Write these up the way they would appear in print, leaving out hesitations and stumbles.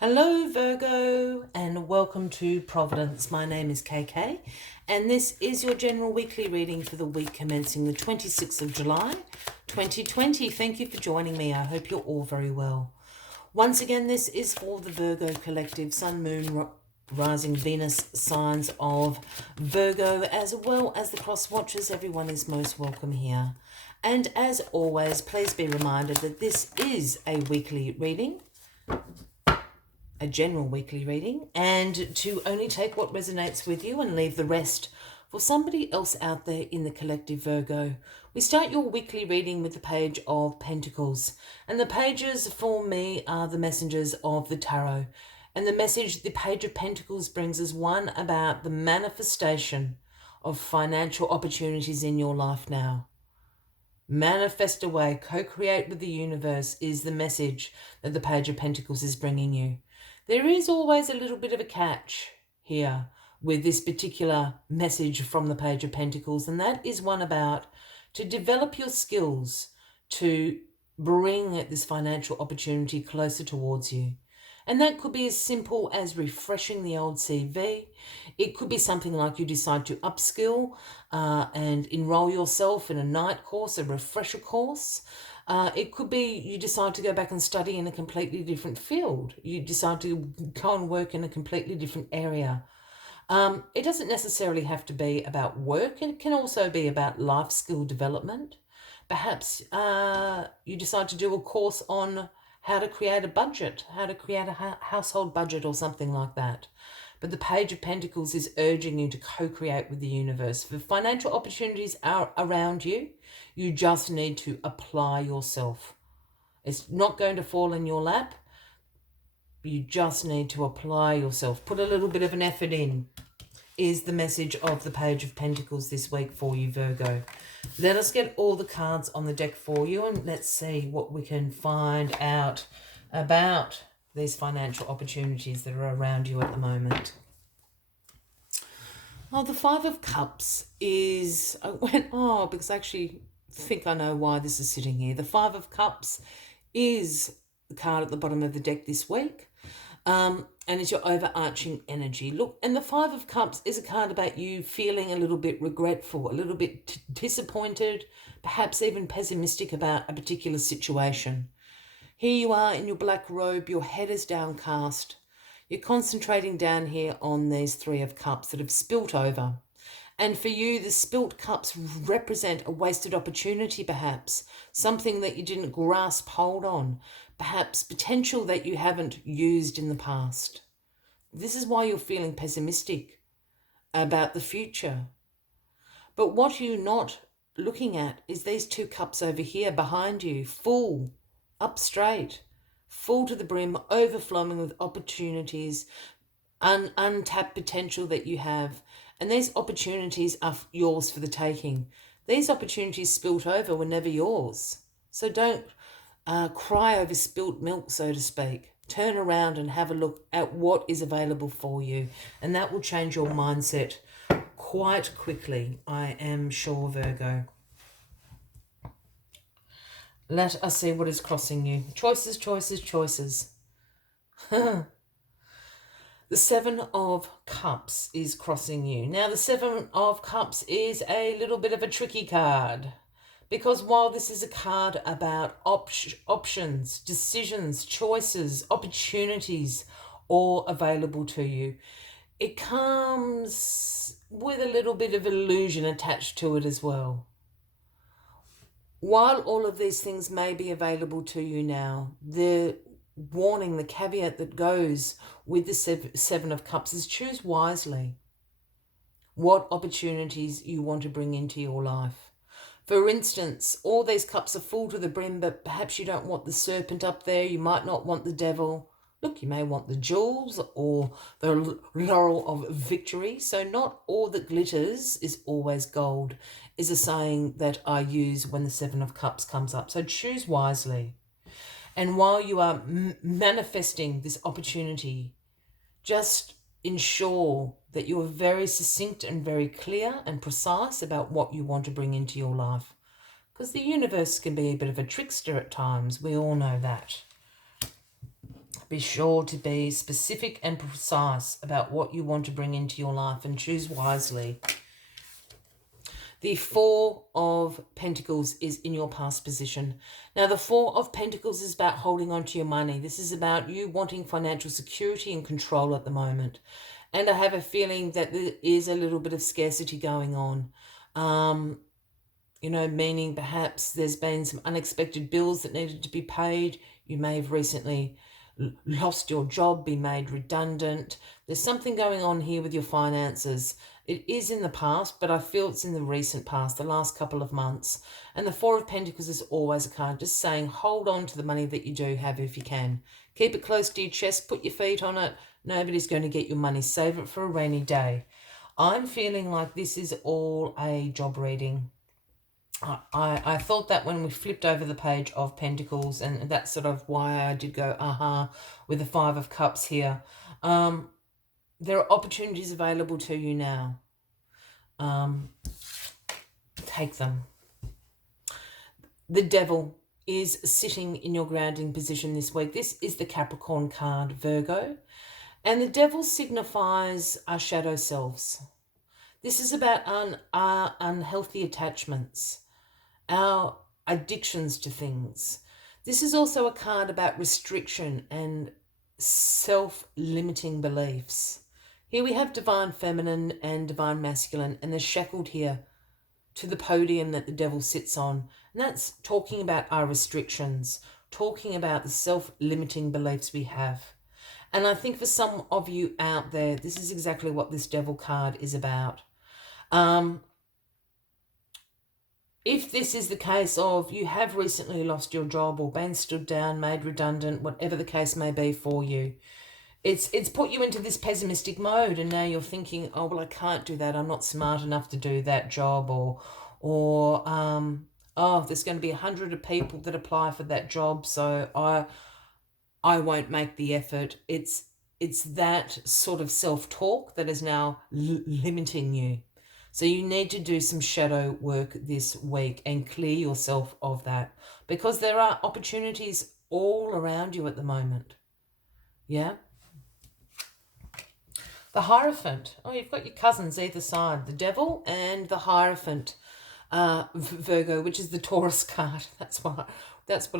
Hello Virgo and welcome to Providence. My name is KK and this is your general weekly reading for the week commencing the 26th of July 2020. Thank you for joining me. I hope you're all very well. Once again, this is for the Virgo collective, Sun, Moon, Rising, Venus signs of Virgo, as well as the cross watchers. Everyone is most welcome here. And as always, please be reminded that this is a weekly reading, a general weekly reading, and to only take what resonates with you and leave the rest for somebody else out there in the collective Virgo. We start your weekly reading with the Page of Pentacles, and the pages for me are the messengers of the tarot. And the message the Page of Pentacles brings is one about the manifestation of financial opportunities in your life now. Manifest away, co-create with the universe is the message that the Page of Pentacles is bringing you. There is always a little bit of a catch here with this particular message from the Page of Pentacles, and that is one about to develop your skills to bring this financial opportunity closer towards you. And that could be as simple as refreshing the old CV. It could be something like you decide to upskill and enroll yourself in a night course, a refresher course. It could be you decide to go back and study in a completely different field. You decide to go and work in a completely different area. It doesn't necessarily have to be about work. It can also be about life skill development. Perhaps you decide to do a course on how to create a budget, how to create a household budget or something like that. But the Page of Pentacles is urging you to co-create with the universe. The financial opportunities are around you. You just need to apply yourself. It's not going to fall in your lap. You just need to apply yourself. Put a little bit of an effort in, is the message of the Page of Pentacles this week for you, Virgo. Let us get all the cards on the deck for you and let's see what we can find out about these financial opportunities that are around you at the moment. Oh, the Five of Cups is, because I actually think I know why this is sitting here. The Five of Cups is the card at the bottom of the deck this week. And it's your overarching energy. Look, and the Five of Cups is a card about you feeling a little bit regretful, a little bit disappointed, perhaps even pessimistic about a particular situation. Here you are in your black robe, your head is downcast. You're concentrating down here on these Three of Cups that have spilt over. And for you, the spilt cups represent a wasted opportunity, perhaps, something that you didn't grasp hold on, perhaps potential that you haven't used in the past. This is why you're feeling pessimistic about the future. But what you're not looking at is these two cups over here behind you, full, up straight, full to the brim, overflowing with opportunities, untapped potential that you have. And these opportunities are yours for the taking. These opportunities spilt over were never yours. So don't cry over spilt milk, so to speak. Turn around and have a look at what is available for you. And that will change your mindset quite quickly, I am sure, Virgo. Let us see what is crossing you. Choices, choices, choices. The Seven of Cups is crossing you. Now, the Seven of Cups is a little bit of a tricky card because while this is a card about options, decisions, choices, opportunities, all available to you, it comes with a little bit of illusion attached to it as well. While all of these things may be available to you now, the warning, the caveat that goes with the Seven of Cups is choose wisely what opportunities you want to bring into your life. For instance, all these cups are full to the brim, but perhaps you don't want the serpent up there. You might not want the devil. Look, you may want the jewels or the laurel of victory. So not all that glitters is always gold is a saying that I use when the Seven of Cups comes up. So choose wisely. And while you are manifesting this opportunity, just ensure that you are very succinct and very clear and precise about what you want to bring into your life. Because the universe can be a bit of a trickster at times. We all know that. Be sure to be specific and precise about what you want to bring into your life and choose wisely. The Four of Pentacles is in your past position. Now, the Four of Pentacles is about holding on to your money. This is about you wanting financial security and control at the moment. And I have a feeling that there is a little bit of scarcity going on. You know, meaning perhaps there's been some unexpected bills that needed to be paid. You may have recently lost your job, been made redundant. There's something going on here with your finances. It is in the past, but I feel it's in the recent past, the last couple of months. And the Four of Pentacles is always a card just saying hold on to the money that you do have if you can. Keep it close to your chest, put your feet on it. Nobody's going to get your money. Save it for a rainy day. I'm feeling like this is all a job reading. I thought that when we flipped over the page of Pentacles, and that's sort of why I did go, with the Five of Cups here. There are opportunities available to you now. Take them. The Devil is sitting in your grounding position this week. This is the Capricorn card, Virgo. And the Devil signifies our shadow selves. This is about our unhealthy attachments, our addictions to things. This is also a card about restriction and self-limiting beliefs. Here we have divine feminine and divine masculine, and they're shackled here to the podium that the Devil sits on. And that's talking about our restrictions, talking about the self-limiting beliefs we have. And I think for some of you out there, this is exactly what this Devil card is about. If this is the case of you have recently lost your job or been stood down, made redundant, whatever the case may be for you, it's put you into this pessimistic mode, and now you're thinking, oh, well, I can't do that. I'm not smart enough to do that job, or oh, there's going to be 100 of people that apply for that job, so I won't make the effort. It's that sort of self-talk that is now limiting you. So you need to do some shadow work this week and clear yourself of that, because there are opportunities all around you at the moment. Yeah. The Hierophant. Oh, you've got your cousins either side, the Devil and the Hierophant, Virgo, which is the Taurus card. That's what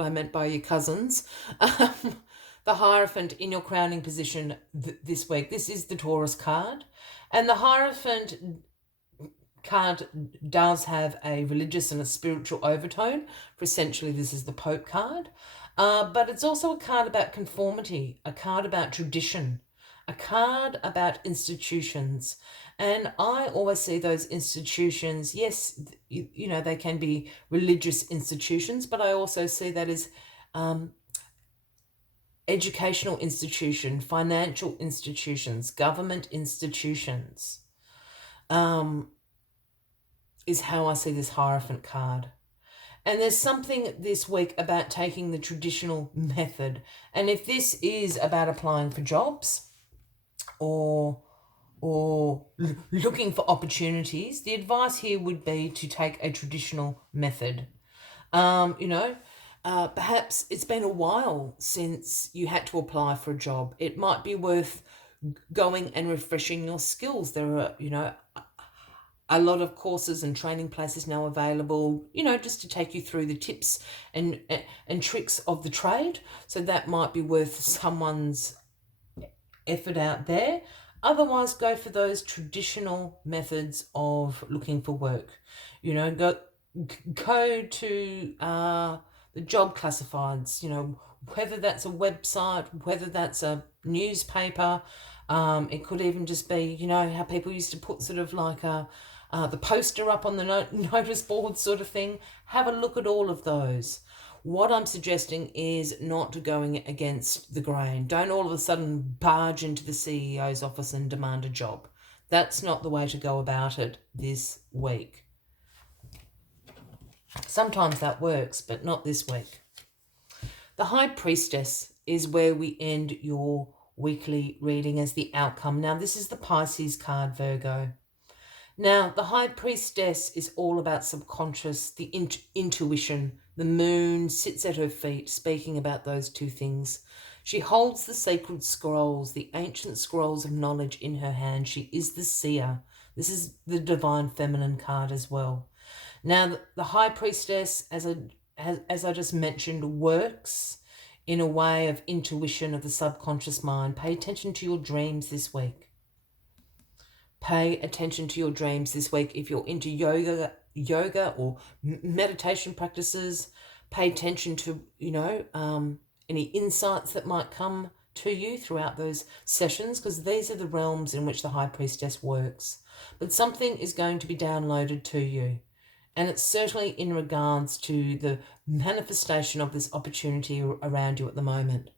I meant by your cousins. The Hierophant in your crowning position this week. This is the Taurus card. And the Hierophant card does have a religious and a spiritual overtone. For essentially, this is the Pope card. But it's also a card about conformity, a card about tradition, a card about institutions. And I always see those institutions, yes, you know, they can be religious institutions, but I also see that as educational institution, financial institutions, government institutions, is how I see this Hierophant card. And there's something this week about taking the traditional method. And if this is about applying for jobs or looking for opportunities, the advice here would be to take a traditional method. Perhaps it's been a while since you had to apply for a job. It might be worth going and refreshing your skills. There are, a lot of courses and training places now available, just to take you through the tips and tricks of the trade. So that might be worth someone's effort out there. Otherwise, go for those traditional methods of looking for work. Go to the job classifieds, whether that's a website, whether that's a newspaper. It could even just be, how people used to put sort of like the poster up on the notice board sort of thing. Have a look at all of those. What I'm suggesting is not going against the grain. Don't all of a sudden barge into the CEO's office and demand a job. That's not the way to go about it this week. Sometimes that works, but not this week. The High Priestess is where we end your weekly reading as the outcome. Now, this is the Pisces card, Virgo. Now, the High Priestess is all about subconscious, the intuition. The moon sits at her feet, speaking about those two things. She holds the sacred scrolls, the ancient scrolls of knowledge in her hand. She is the seer. This is the divine feminine card as well. Now, the High Priestess, as I just mentioned, works in a way of intuition of the subconscious mind. Pay attention to your dreams this week. Pay attention to your dreams this week. If you're into yoga or meditation practices, pay attention to, any insights that might come to you throughout those sessions, because these are the realms in which the High Priestess works. But something is going to be downloaded to you. And it's certainly in regards to the manifestation of this opportunity around you at the moment.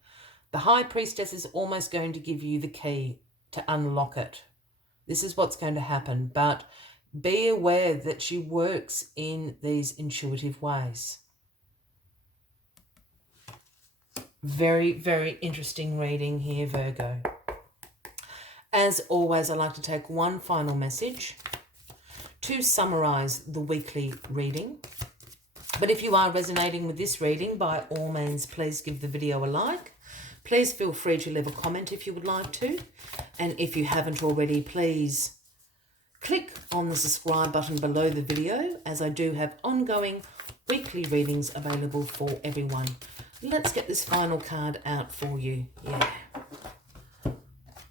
The High Priestess is almost going to give you the key to unlock it. This is what's going to happen, but be aware that she works in these intuitive ways. Very, very interesting reading here, Virgo. As always, I like to take one final message to summarize the weekly reading. But if you are resonating with this reading, by all means, please give the video a like. Please feel free to leave a comment if you would like to. And if you haven't already, please click on the subscribe button below the video, as I do have ongoing weekly readings available for everyone. Let's get this final card out for you. Yeah.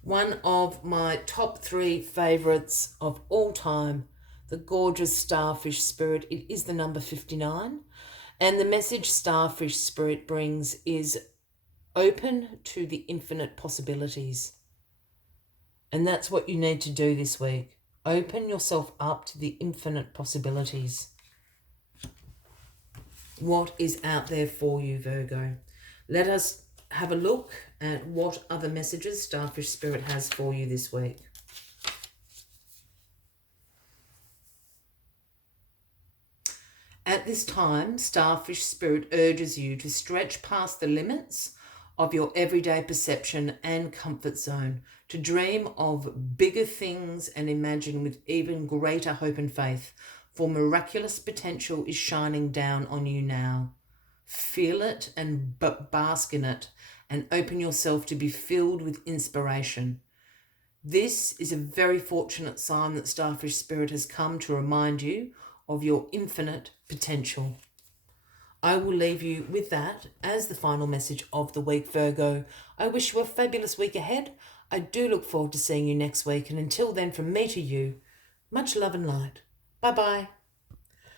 One of my top 3 favourites of all time, the gorgeous Starfish Spirit. It is the number 59. And the message Starfish Spirit brings is open to the infinite possibilities. And that's what you need to do this week. Open yourself up to the infinite possibilities. What is out there for you, Virgo? Let us have a look at what other messages Starfish Spirit has for you this week. At this time, Starfish Spirit urges you to stretch past the limits of your everyday perception and comfort zone, to dream of bigger things and imagine with even greater hope and faith, for miraculous potential is shining down on you now. Feel it and bask in it, and open yourself to be filled with inspiration. This is a very fortunate sign that Starfish Spirit has come to remind you of your infinite potential. I will leave you with that as the final message of the week, Virgo. I wish you a fabulous week ahead. I do look forward to seeing you next week. And until then, from me to you, much love and light. Bye-bye.